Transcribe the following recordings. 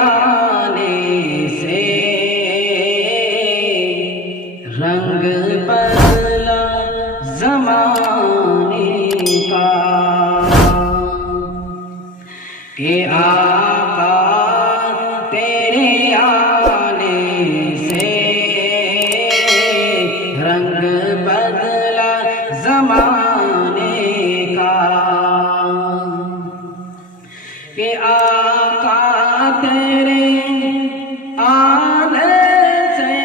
آنے سے رنگ بدلا زمانے کا کہ آقا تیرے آنے سے رنگ بدلا زمانے کا کہ آقا تیرے آنے سے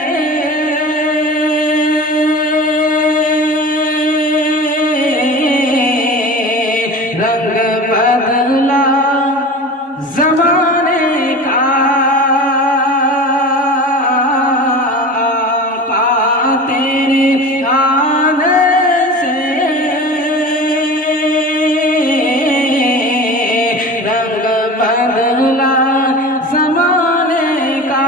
رنگ بدلا زمانے کا آقا تیرے آنے سے رنگ بدلا زمانے کا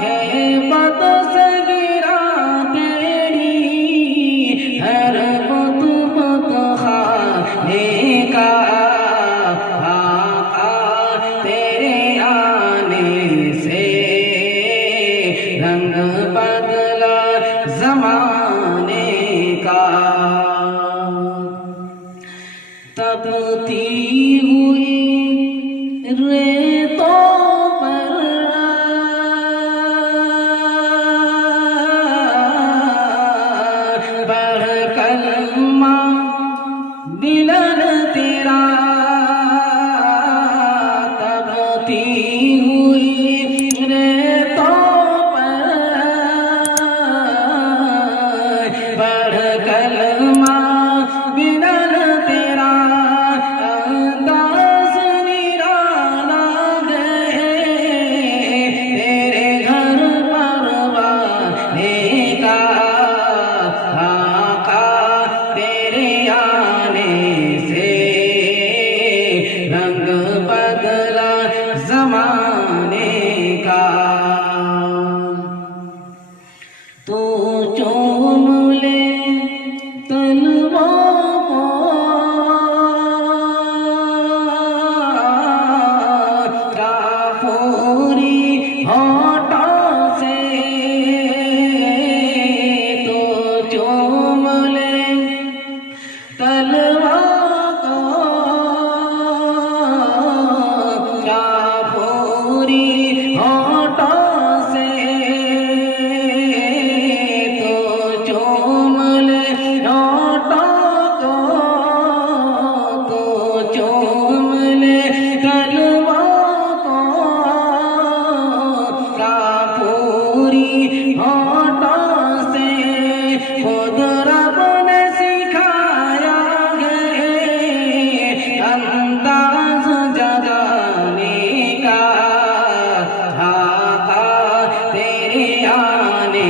ہے بت سے گرا تیری ہر بت بت خانے کا آقا تیرے آنے سے رنگ بدلا زمانے کا تپتی ہوئی ریتوں پر بڑھ کلمہ بلند تیرا تپتی ہوئی ریتوں پر بڑھ کلمہ بلند تیرا انداز نرالا ہے تیرے گھر پروانے کا آقا تیرے آنے سے رنگ بدلا زمانے کا تو چوم لے طلبوں کو کافوری ہونٹوں سے تو چوم لے طلبوں کو کافوری ہونٹوں سے تو چوم لے ہونٹوں کو تو چوم لے طلبوں کو کافوری ہونٹوں سے خود رب نے سکھایا ہے انداز جگانے کا آقا تیرے آنے